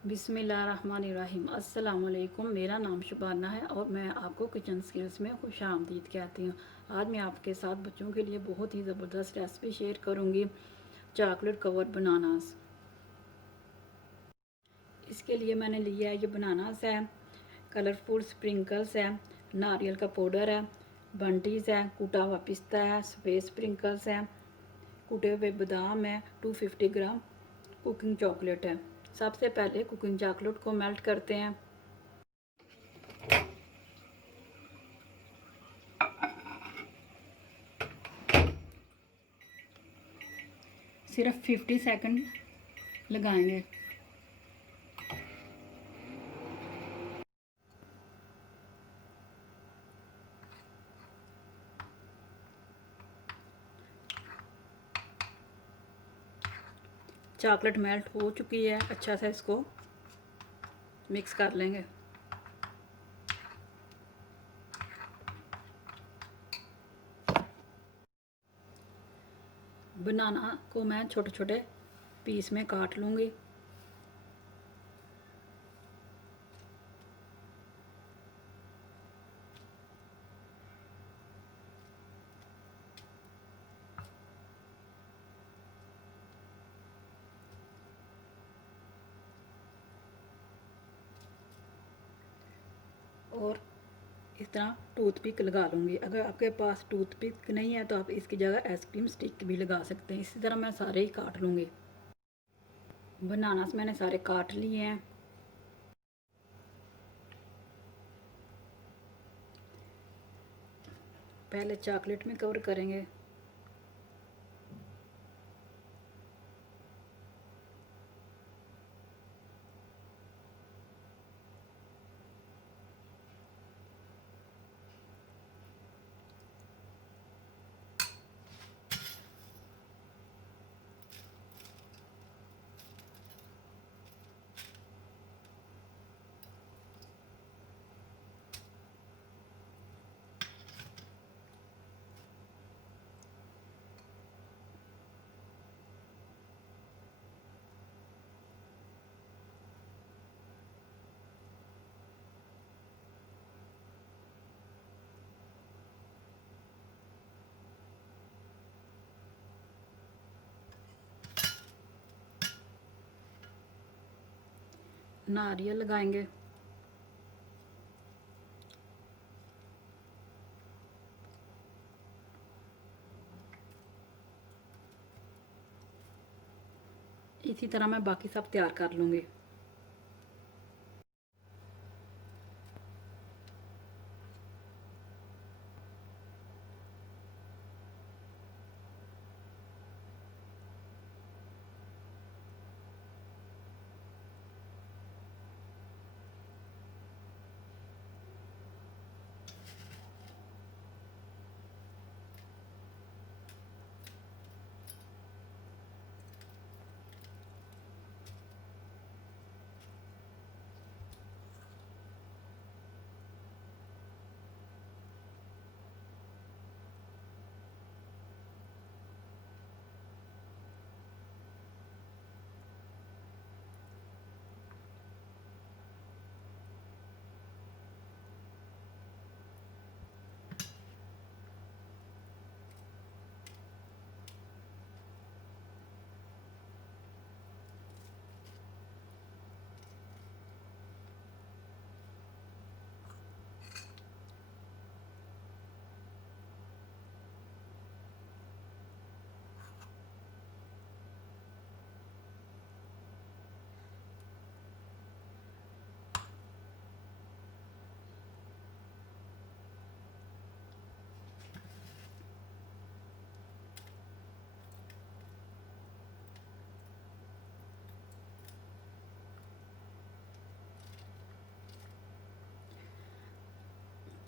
बिस्मिल्लाहिर्रहमानिर्रहीम। अस्सलाम वालेकुम। मेरा नाम शुबाना है और मैं आपको किचन स्किल्स में खुश आमदीद कहती हूँ। आज मैं आपके साथ बच्चों के लिए बहुत ही ज़बरदस्त रेसिपी शेयर करूँगी, चॉकलेट कवर्ड बनानास। इसके लिए मैंने लिया है ये बनानास है, कलरफुल स्प्रिंकल्स है, नारियल का पाउडर है, बंटीज़ है, कूटा हुआ पिस्ता है, सफ़ेद स्प्रिंकल्स है, कूटे हुए बादाम है, 250 ग्राम कुकिंग चॉकलेट है। सबसे पहले कुकिंग चॉकलेट को मेल्ट करते हैं। सिर्फ 50 सेकंड लगाएंगे। चॉकलेट मेल्ट हो चुकी है, अच्छा सा इसको मिक्स कर लेंगे। बनाना को मैं छोटे छोटे पीस में काट लूँगी। और इस तरह टूथपिक लगा लूँगी। अगर आपके पास टूथपिक नहीं है तो आप इसकी जगह आइसक्रीम स्टिक भी लगा सकते हैं। इसी तरह मैं सारे ही काट लूँगी। बनानास मैंने सारे काट लिए हैं। पहले चॉकलेट में कवर करेंगे। नारियल लगाएंगे। इसी तरह मैं बाकी सब तैयार कर लूँगी।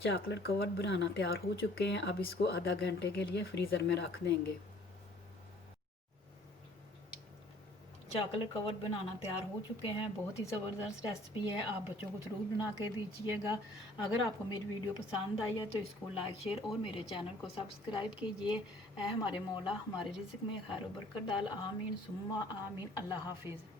चॉकलेट कवर बनाना तैयार हो चुके हैं। अब इसको आधा घंटे के लिए फ्रीज़र में रख देंगे। चॉकलेट कवर बनाना तैयार हो चुके हैं। बहुत ही ज़बरदस्त रेसिपी है, आप बच्चों को ज़रूर बना के दीजिएगा। अगर आपको मेरी वीडियो पसंद आई है तो इसको लाइक शेयर और मेरे चैनल को सब्सक्राइब कीजिए। ऐ हमारे मौला हमारे रिज़्क़ में खैर व बरकत डाल। आमीन सुम्मा आमीन। अल्लाह हाफिज़।